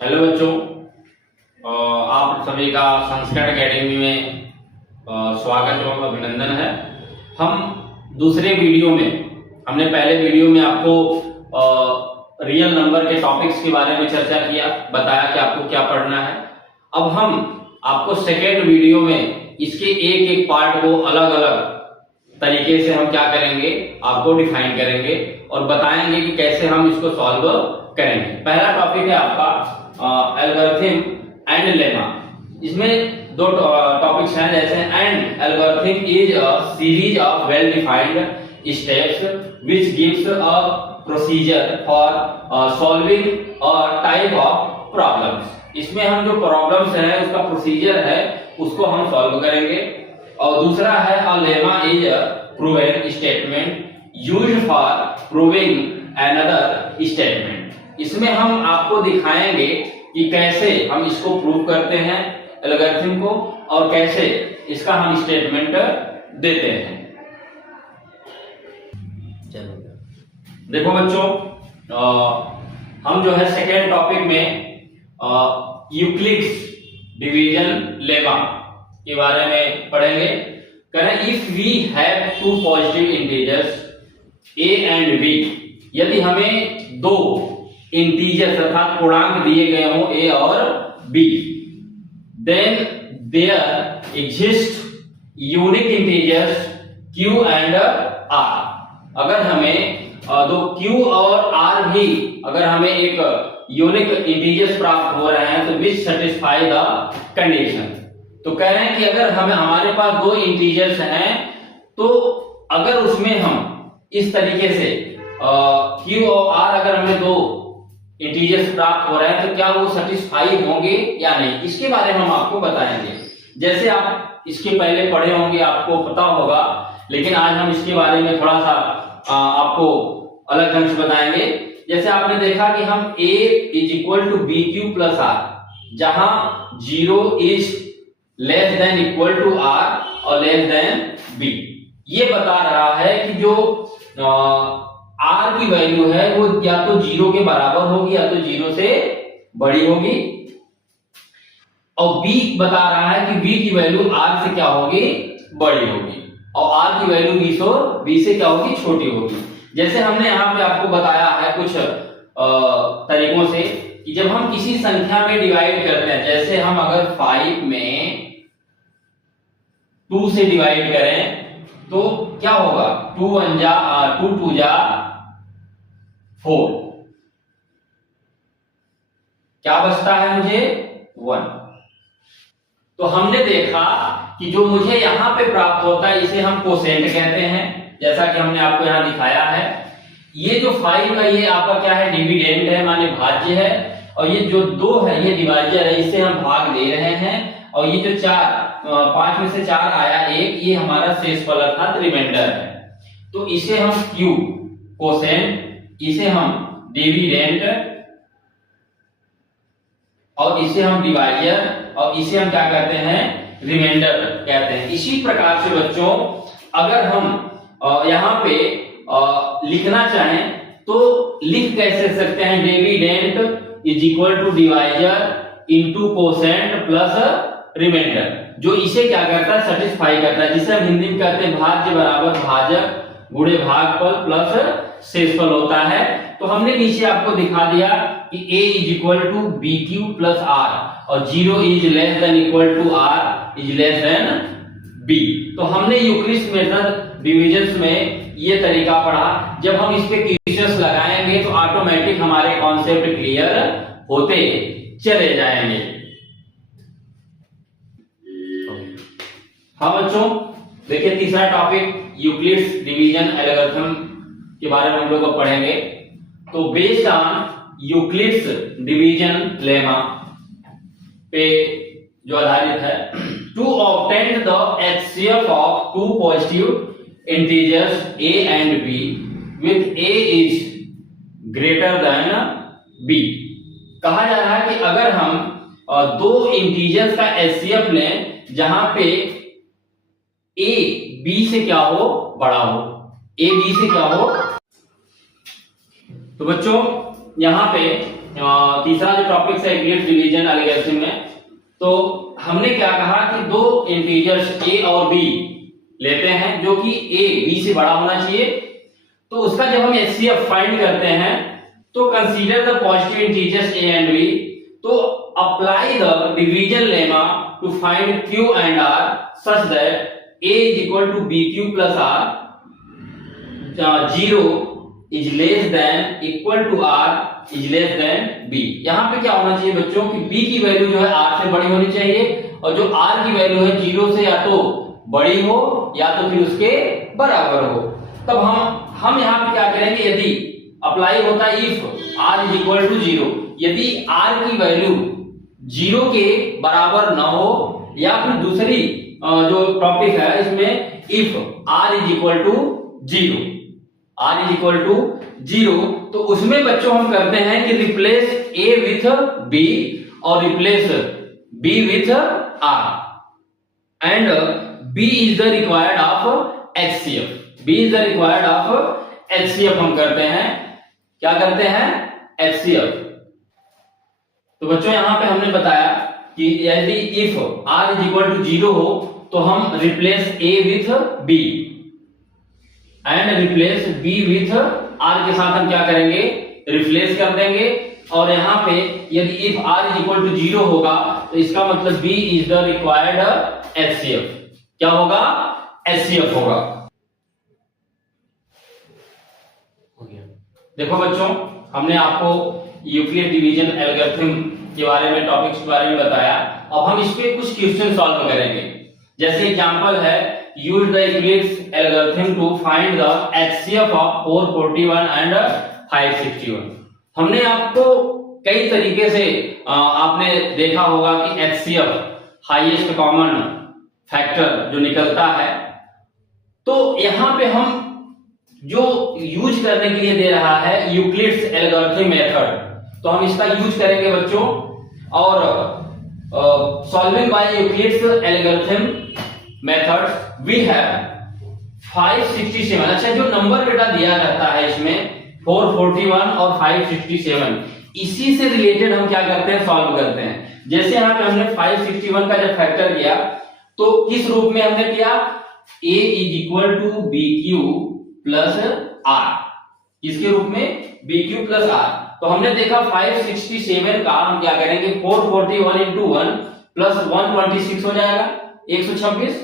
Hello बच्चों, आप सभी का संस्कृत एकेडमी में स्वागत एवं अभिनंदन है। हम दूसरे वीडियो में हमने पहले वीडियो में आपको रियल नंबर के टॉपिक्स के बारे में चर्चा किया, बताया कि आपको क्या पढ़ना है। अब हम आपको सेकेंड वीडियो में इसके एक एक पार्ट को अलग अलग तरीके से हम क्या करेंगे, आपको डिफाइन करेंगे और बताएंगे कि कैसे हम इसको सॉल्व करेंगे। पहला टॉपिक है आपका एल्गोरिथम एंड लेमा। इसमें दो टॉपिक्स हैं, जैसे and algorithm is a series of well defined steps which gives a procedure for solving a type of problems. इसमें हम जो प्रॉब्लम्स है उसका प्रोसीजर है उसको हम सॉल्व करेंगे। और दूसरा है a lemma is a proven statement used for proving another statement. इसमें हम आपको दिखाएंगे कि कैसे हम इसको प्रूव करते हैं एल्गोरिथम को और कैसे इसका हम स्टेटमेंट देते हैं। चलो देखो बच्चों, हम जो है सेकेंड टॉपिक में यूक्लिड्स डिवीजन लेमा के बारे में पढ़ेंगे। करें if we have two positive integers a and b, यदि हमें दो इंटीजर्स अर्थात पूर्णांक दिए गए हों a और b, then there exist unique integers q and r। अगर हमें दो q और r भी अगर हमें एक यूनिक इंटीजर्स प्राप्त हो रहे हैं तो विच सेटिस्फाई द कंडीशन। तो कह रहे हैं कि अगर हमें हमारे पास दो इंटीजर्स हैं तो अगर उसमें हम इस तरीके से q और r अगर हमें दो इंटीजर्स प्राप्त हो रहे हैं तो क्या वो सेटिस्फाई होंगे या नहीं, इसके बारे में हम आपको बताएंगे। जैसे आप इसके पहले पढ़े होंगे, आपको पता होगा, लेकिन आज हम इसके बारे में थोड़ा सा आपको अलग ढंग से बताएंगे। जैसे आपने देखा कि हम a is equal to b q plus r, जहां 0 is less than equal to r और लेस देन b, ये बता रहा है कि जो r की वैल्यू है वो या तो 0 के बराबर होगी या तो 0 से बड़ी होगी, और b बता रहा है कि b की वैल्यू r से क्या होगी, बड़ी होगी, और r की वैल्यू b से क्या होगी, छोटी होगी। जैसे हमने यहाँ पे आपको बताया है कुछ तरीकों से कि जब हम किसी संख्या में डिवाइड करते हैं, जैसे हम अगर 5 में 2 से डिवाइड करें तो क्या होगा, 2 2 जा 4, क्या बचता है मुझे 1। तो हमने देखा कि जो मुझे यहां पे प्राप्त होता है इसे हम कोसेंट कहते हैं, जैसा कि हमने आपको यहां दिखाया है। ये जो 5 है ये आपका क्या है, डिविडेंड है, माने भाज्य है, और ये जो 2 है ये डिवाइजर है, इससे हम भाग दे रहे हैं। और ये जो 5 में से 4 आया 1, ये हमारा शेषफल अर्थात रिमाइंडर है। तो इसे हम क्यू कोसेंट, इसे हम डिविडेंड, और इसे हम डिवाइजर, और इसे हम क्या कहते हैं, रिमाइंडर कहते हैं। इसी प्रकार से बच्चों अगर हम यहाँ पे लिखना चाहें तो लिख कैसे सकते हैं, dividend is equal to divisor into quotient plus remainder, जो इसे क्या करता है, सेटिस्फाई करता है, जिसे हम हिंदी में कहते हैं भाज्य बराबर भाजक गुणे भागफल प्लस शेषफल होता है। तो हमने नीचे आपको दिखा दिया कि a is equal to b q plus r और 0 is less than equal to r is less than b। तो हमने यूक्लिड्स मेथड डिविजन्स में ये तरीका पढ़ा। जब हम इस पे क्वेश्चंस लगाएंगे तो ऑटोमेटिक हमारे कॉन्सेप्ट क्लियर होते चले जाएंगे। हाँ बच्चों, देखिए तीसरा टॉपिक यूक्लिड्स डिवीजन एल्गोरिथम के बारे में हम लोग पढ़ेंगे। तो based on Euclid's division lemma पे जो आधारित है, to obtain the HCF of two positive integers a and b with a is greater than b। कहा जा रहा है कि अगर हम दो इंटीजर्स का एचसीएफ लें जहां पे a b से क्या हो, बड़ा हो, a b से क्या हो। तो बच्चों यहाँ पे तीसरा जो टॉपिक है यूक्लिड्स डिवीजन एल्गोरिथम में, तो हमने क्या कहा कि दो इंटीजर्स a और b लेते हैं जो कि a b से बड़ा होना चाहिए। तो उसका जब हम HCF फाइंड करते हैं तो consider the positive integers a and b, तो apply the division lemma to find q and r such that a is equal to bq plus r, 0 is less than equal to r is less than b। यहाँ पे क्या होना चाहिए बच्चों कि b की value जो है r से बड़ी होनी चाहिए और जो r की वैल्यू है 0 से या तो बड़ी हो या तो फिर उसके बराबर हो। तब हम यहाँ पे क्या करेंगे, यदि अप्लाई होता है if r is equal to 0, यदि r की वैल्यू 0 के बराबर ना हो, या फिर दूसरी जो टॉपिक है इसमें if r is equal to 0, r is equal to 0, तो उसमें बच्चों हम करते हैं कि रिप्लेस a विथ b और replace b with r and b is the required of HCF, b is the required of HCF हम करते हैं, क्या करते हैं HCF। तो बच्चों यहां पे हमने बताया कि यदि if r is equal to 0 हो तो हम replace a with b and replace b with r के साथ हम क्या करेंगे, रिप्लेस कर देंगे। और यहाँ पे यदि if r is equal to 0 होगा तो इसका मतलब b is the required HCF, क्या होगा HCF होगा। देखो बच्चों हमने आपको यूक्लिड डिवीजन एल्गोरिथम के बारे में, टॉपिक्स के बारे में बताया। अब हम इस पे कुछ क्वेश्चन सॉल्व करेंगे। जैसे एग्जांपल है use the Euclid's algorithm to find the HCF of 441 and 561। हमने आपको कई तरीके से आपने देखा होगा कि HCF हाईएस्ट कॉमन फैक्टर जो निकलता है, तो यहां पे हम जो यूज करने के लिए दे रहा है यूक्लिड्स एल्गोरिथम मेथड, तो हम इसका यूज करेंगे बच्चों। और solving by Euclid's algorithm methods we have 567। अच्छा, जो नंबर डेटा दिया रहता है इसमें 441 और 567, इसी से रिलेटेड हम क्या करते हैं, सॉल्व करते हैं। जैसे यहाँ पे हमने 561 का जब फैक्टर किया तो किस रूप में हमने किया, a is equal to bq plus r, किसके रूप में, bq प्लस r। तो हमने देखा 567 का हम क्या करेंगे, 441 इंटू 1 प्लस 126 हो जाएगा 126।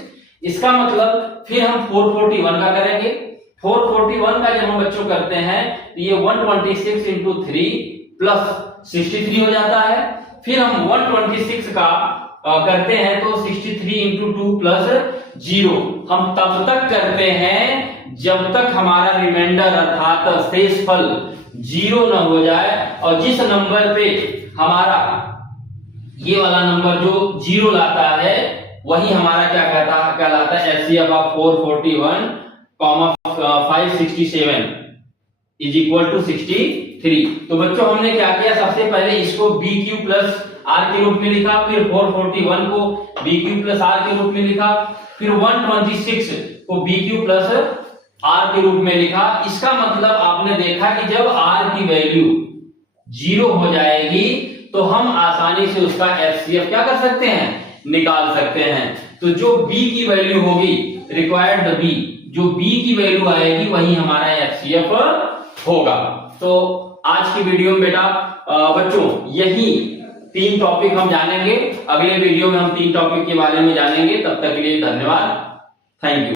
इसका मतलब फिर हम 441 का करेंगे। 441 का जब हम बच्चों करते हैं तो ये 126 इंटू 3 प्लस 63 हो जाता है। फिर हम 126 का करते हैं तो 63 इंटू 2 प्लस 0 हम तब तक करते हैं जब तक हमारा रिमाइंडर अर्थात शेषफल 0 न हो जाए। और जिस नंबर पे हमारा ये वाला नंबर जो 0 लाता है वही हमारा क्या कहलाता है, HCF of 441 567 is equal to 63। तो बच्चों हमने क्या किया, सबसे पहले इसको BQ प्लस R के रूप में लिखा, फिर 441 को BQ प्लस R के रूप में लिखा, फिर 126 को BQ प्लस R के रूप में लिखा। इसका मतलब आपने देखा कि जब R की वैल्यू 0 हो जाएगी तो हम आसानी से उसका HCF क्या कर सकते हैं, निकाल सकते हैं। तो जो B की वैल्यू होगी, रिक्वायर्ड B, जो B की वैल्यू आएगी वही हमारा HCF होगा। तो आज की वीडियो में बेटा बच्चों यही 3 टॉपिक हम जानेंगे। अगले वीडियो में हम 3 टॉपिक के बारे में जानेंगे। तब तक के लिए धन्यवाद, थैंक यू।